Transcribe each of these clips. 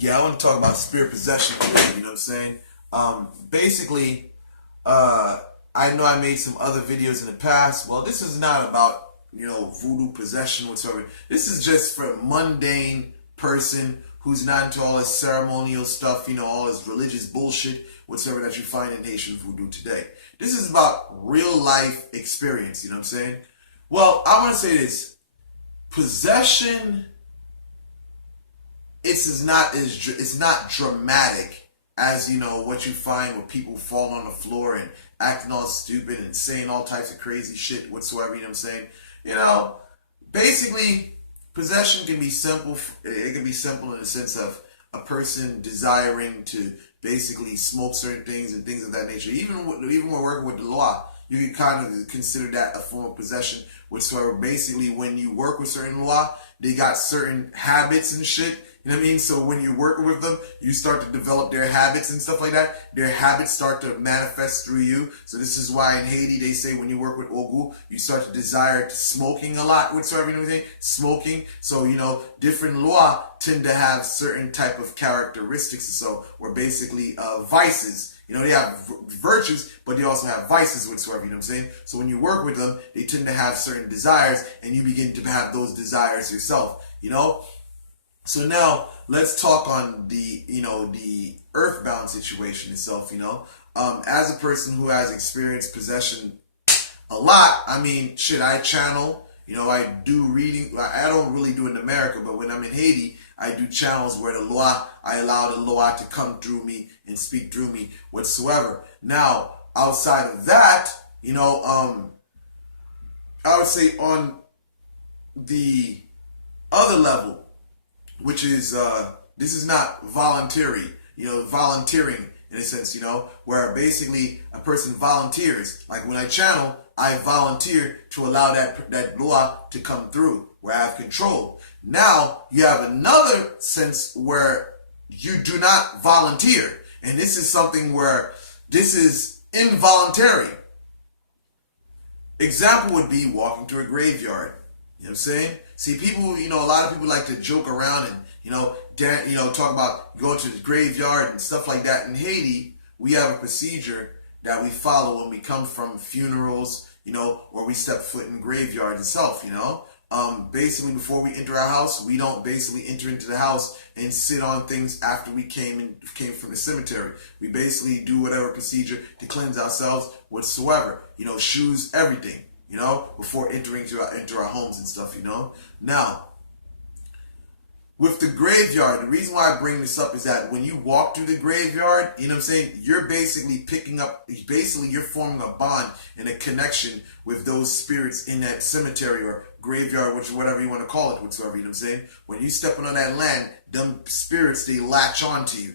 Yeah, I want to talk about spirit possession today, you know what I'm saying? Basically, I know I made some other videos in the past. Well, this is not about, voodoo possession whatsoever. This is just for a mundane person who's not into all this ceremonial stuff, all this religious bullshit whatsoever that you find in Haitian voodoo today. This is about real life experience, you know what I'm saying? Well, I want to say this. Possession, it's not dramatic as what you find when people fall on the floor and acting all stupid and saying all types of crazy shit whatsoever. You know what I'm saying? Basically, possession can be simple. It can be simple in the sense of a person desiring to basically smoke certain things and things of that nature. Even when working with the law, you can kind of consider that a form of possession whatsoever. Basically, when you work with certain law, they got certain habits and shit. You know what I mean? So when you're working with them, you start to develop their habits and stuff like that. Their habits start to manifest through you. So this is why in Haiti, they say when you work with Ogu, you start to desire smoking a lot whatsoever, you know what I'm saying? Smoking. So, different law tend to have certain type of characteristics. So, or basically vices. They have virtues, but they also have vices whatsoever, you know what I'm saying? So when you work with them, they tend to have certain desires, and you begin to have those desires yourself, So now let's talk on the earthbound situation itself, As a person who has experienced possession a lot, I channel, I do reading. I don't really do it in America, but when I'm in Haiti, I do channels where I allow the Loa to come through me and speak through me whatsoever. Now, outside of that, I would say on the other level, which is, this is not volunteering in a sense, where basically a person volunteers. Like when I channel, I volunteer to allow that law to come through, where I have control. Now, you have another sense where you do not volunteer. And this is something where this is involuntary. Example would be walking through a graveyard. You know what I'm saying? See, people, a lot of people like to joke around and, talk about going to the graveyard and stuff like that. In Haiti, we have a procedure that we follow when we come from funerals, or we step foot in graveyard itself, Basically, before we enter our house, we don't basically enter into the house and sit on things after we came from the cemetery. We basically do whatever procedure to cleanse ourselves whatsoever, shoes, everything, before entering into our homes and stuff, Now, with the graveyard, the reason why I bring this up is that when you walk through the graveyard, you're basically you're forming a bond and a connection with those spirits in that cemetery or graveyard, whatever you want to call it, whatsoever, When you stepping on that land, them spirits, they latch on to you,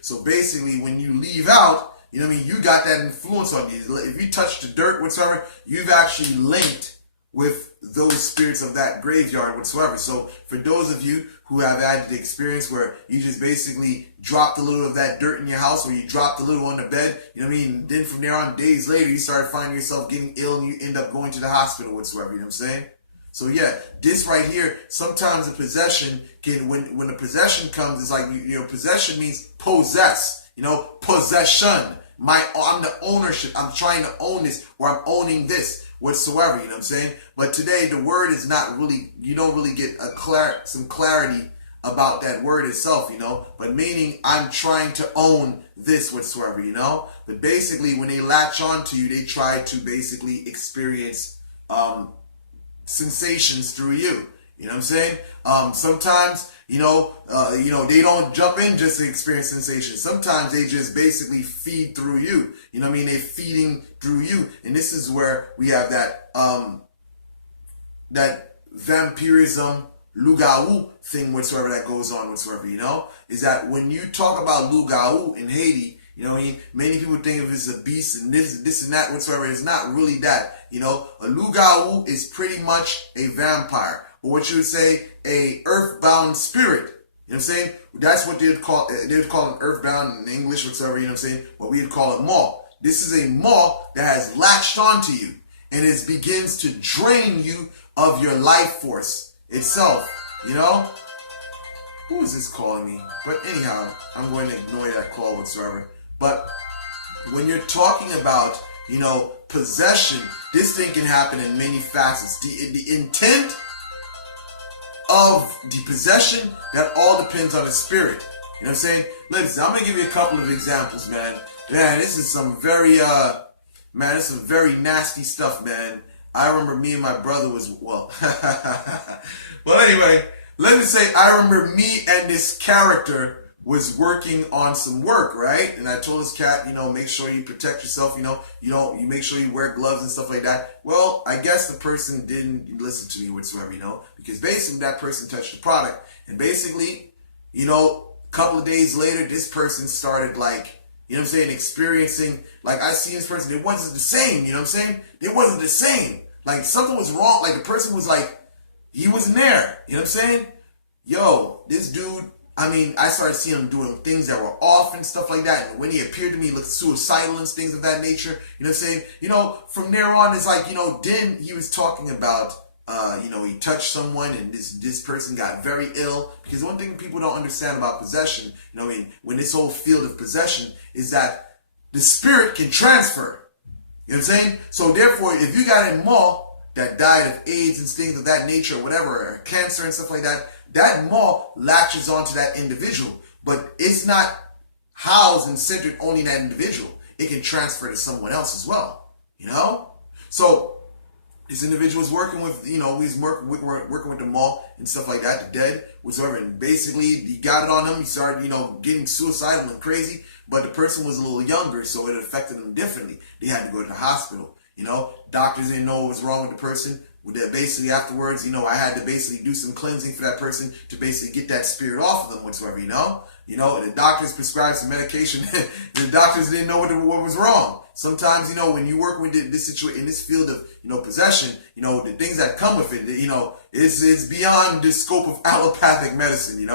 So basically, when you leave out, you got that influence on you. If you touch the dirt, whatsoever, you've actually linked with those spirits of that graveyard whatsoever. So for those of you who have had the experience where you just basically dropped a little of that dirt in your house, or you dropped a little on the bed, then from there on, days later, you start finding yourself getting ill and you end up going to the hospital whatsoever, So yeah, this right here, sometimes the possession when the possession comes, it's like, possession means possess, possession. I'm the ownership. I'm trying to own this, or I'm owning this whatsoever, But today the word is not really, you don't really get some clarity about that word itself, but meaning I'm trying to own this whatsoever, But basically when they latch on to you, they try to basically experience sensations through you. Sometimes, they don't jump in just to experience sensations. Sometimes they just basically feed through you. They're feeding through you. And this is where we have that vampirism, lugau thing whatsoever that goes on whatsoever, is that when you talk about lugau in Haiti, many people think of it as a beast and this and that whatsoever. It's not really that. A lugau is pretty much a vampire, or what you would say, a earthbound spirit. That's what they'd call an earthbound in English, whatsoever, What we'd call a maw. This is a maw that has latched onto you, and it begins to drain you of your life force itself, Who is this calling me? But anyhow, I'm going to ignore that call whatsoever. But when you're talking about, possession, this thing can happen in many facets. The intent of the possession, that all depends on the spirit. You know what I'm saying? Listen, I'm going to give you a couple of examples, man. Man, this is some very, this is some very nasty stuff, man. I remember me and my brother was, well, anyway, let me say, I remember me and this character was working on some work, right? And I told this cat, make sure you protect yourself, you make sure you wear gloves and stuff like that. Well, I guess the person didn't listen to me whatsoever, because basically that person touched the product. And basically, a couple of days later, this person started experiencing, I see this person, it wasn't the same, It wasn't the same. Like something was wrong, like the person was he wasn't there, Yo, this dude, I started seeing him doing things that were off and stuff like that. And when he appeared to me, he looked suicidal and things of that nature. From there on, it's then he was talking about, he touched someone and this person got very ill. Because one thing people don't understand about possession, when this whole field of possession is that the spirit can transfer. You know what I'm saying? So therefore, if you got a mall that died of AIDS and things of that nature, or whatever, or cancer and stuff like that, that mall latches onto that individual, but it's not housed and centered only in that individual. It can transfer to someone else as well, So this individual was working with, he's working with the mall and stuff like that, the dead, whatsoever, and basically he got it on him. He started, getting suicidal and crazy, but the person was a little younger, so it affected him differently. They had to go to the hospital, Doctors didn't know what was wrong with the person. Basically afterwards, I had to basically do some cleansing for that person to basically get that spirit off of them whatsoever, the doctors prescribed some medication. The doctors didn't know what was wrong. Sometimes, when you work with this situation in this field of, possession, the things that come with it, it's beyond the scope of allopathic medicine,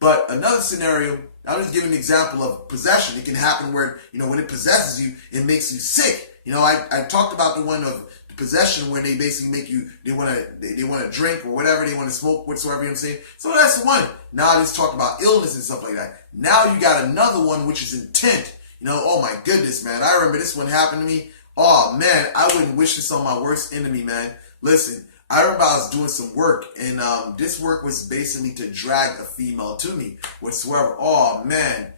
But another scenario, I'll just give an example of possession. It can happen where, when it possesses you, it makes you sick. I talked about the one of possession where they basically make you, they want to drink or whatever, they want to smoke whatsoever, you know what I'm saying? So that's one. Now let's talk about illness and stuff like that. Now you got another one, which is intent. Oh my goodness, man. I remember this one happened to me. Oh man, I wouldn't wish this on my worst enemy, man. Listen, I remember I was doing some work, and this work was basically to drag a female to me whatsoever. Oh man,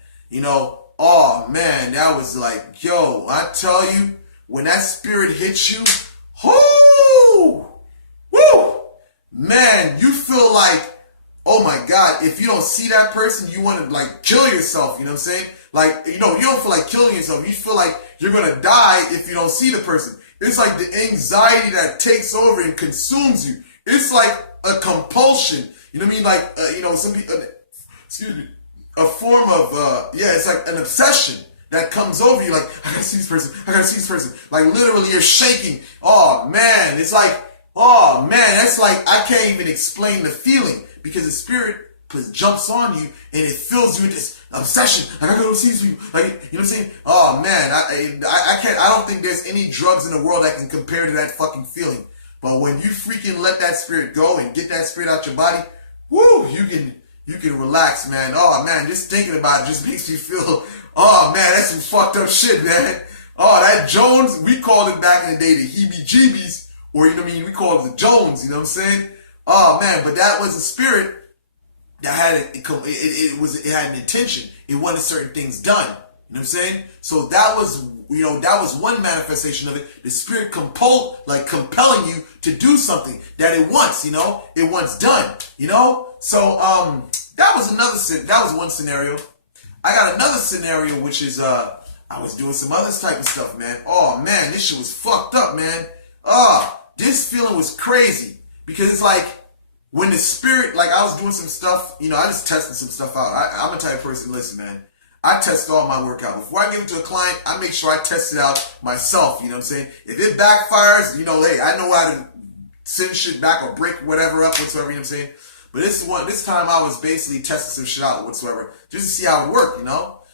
that was yo, I tell you, when that spirit hits you, whoo, man, you feel like, oh my God, if you don't see that person, you want to kill yourself, you know what I'm saying? You don't feel like killing yourself. You feel like you're going to die if you don't see the person. It's like the anxiety that takes over and consumes you. It's like a compulsion. You know what I mean? Some people, a form of, it's like an obsession that comes over you. I gotta see this person. I gotta see this person. Literally you're shaking. Oh man, it's that's I can't even explain the feeling because the spirit jumps on you and it fills you with this obsession. I gotta go see these people. You know what I'm saying? Oh man, I can't. I don't think there's any drugs in the world that can compare to that fucking feeling. But when you freaking let that spirit go and get that spirit out your body, woo, you can relax, man. Oh man, just thinking about it just makes me feel. Oh man, that's some fucked up shit, man. Oh, that Jones, we called it back in the day the heebie-jeebies, or we called it the Jones. You know what I'm saying? Oh man, but that was a spirit that had it had an intention. It wanted certain things done. You know what I'm saying? So that was one manifestation of it. The spirit compelling you to do something that it wants. It wants done. So that was one scenario. I got another scenario, which is I was doing some other type of stuff, man. Oh man, this shit was fucked up, man. This feeling was crazy because it's when the spirit, I was doing some stuff, I just tested some stuff out. I'm the type of person, listen, man, I test all my work out. Before I give it to a client, I make sure I test it out myself, you know what I'm saying? If it backfires, hey, I know how to send shit back or break whatever up whatsoever, you know what I'm saying? But this time I was basically testing some shit out whatsoever, just to see how it worked,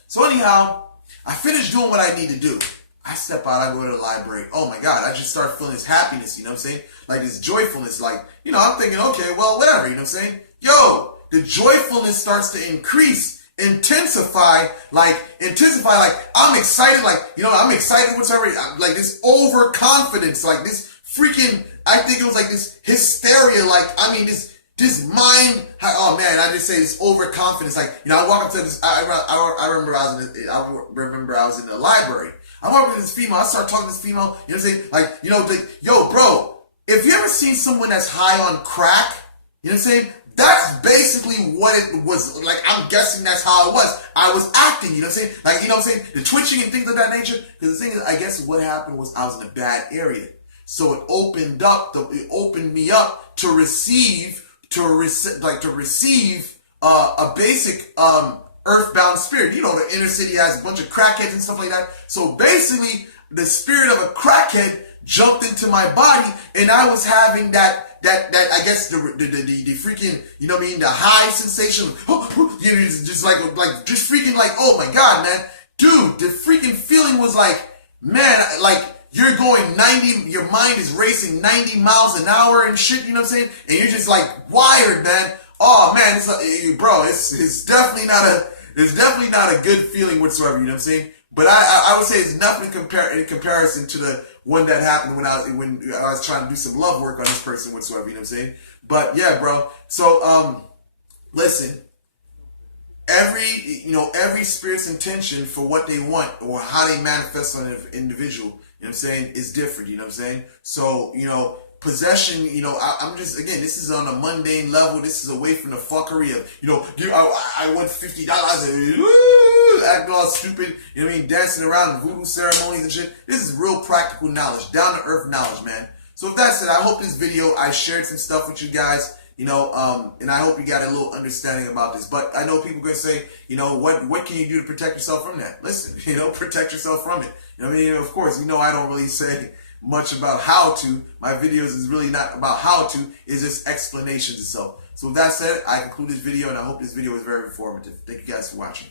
So anyhow, I finished doing what I need to do. I step out, I go to the library. Oh my God, I just start feeling this happiness, you know what I'm saying? This joyfulness, I'm thinking, okay, well, whatever, you know what I'm saying? Yo, the joyfulness starts to increase, intensify, like I'm excited, like, you know, I'm excited whatsoever, like this overconfidence, like this freaking, I think it was like this hysteria, like, I mean, this mind, oh man, I just say this overconfidence, like, you know, I walk up to this, I remember I was in the library. I walk up to this female, I start talking to this female, you know what I'm saying? Like, you know, like, yo, bro, if you ever seen someone that's high on crack, you know what I'm saying? That's basically what it was like. I'm guessing that's how it was. I was acting, you know what I'm saying? Like, you know what I'm saying? The twitching and things of that nature. Because the thing is, I guess what happened was I was in a bad area. So it opened me up to receive a basic earthbound spirit. You know, the inner city has a bunch of crackheads and stuff like that. So basically, the spirit of a crackhead jumped into my body, and I was having that I guess the freaking, you know what I mean, the high sensation, you know, just like just freaking like, oh my god, man, dude, the freaking feeling was like, man, like you're going 90, your mind is racing 90 miles an hour and shit, you know what I'm saying, and you're just like wired, man. Oh man, it's like, bro, it's definitely not a good feeling whatsoever, you know what I'm saying. But I would say it's nothing in comparison to the one that happened when I was trying to do some love work on this person whatsoever, you know what I'm saying? But yeah, bro. So listen, every spirit's intention for what they want or how they manifest on an individual, you know what I'm saying, is different, you know what I'm saying? So, you know, possession, you know, I'm just, again, this is on a mundane level. This is away from the fuckery of, you know, I won $50 and acting all stupid, you know what I mean, dancing around voodoo ceremonies and shit. This is real practical knowledge, down to earth knowledge, man. So with that said, I hope this video, I shared some stuff with you guys, you know, and I hope you got a little understanding about this. But I know people are going to say, you know, what can you do to protect yourself from that? Listen, you know, protect yourself from it. You know what I mean? Of course, you know, I don't really say much about how to. My videos is really not about how to, it's just explanations itself. So with that said, I conclude this video, and I hope this video was very informative. Thank you guys for watching.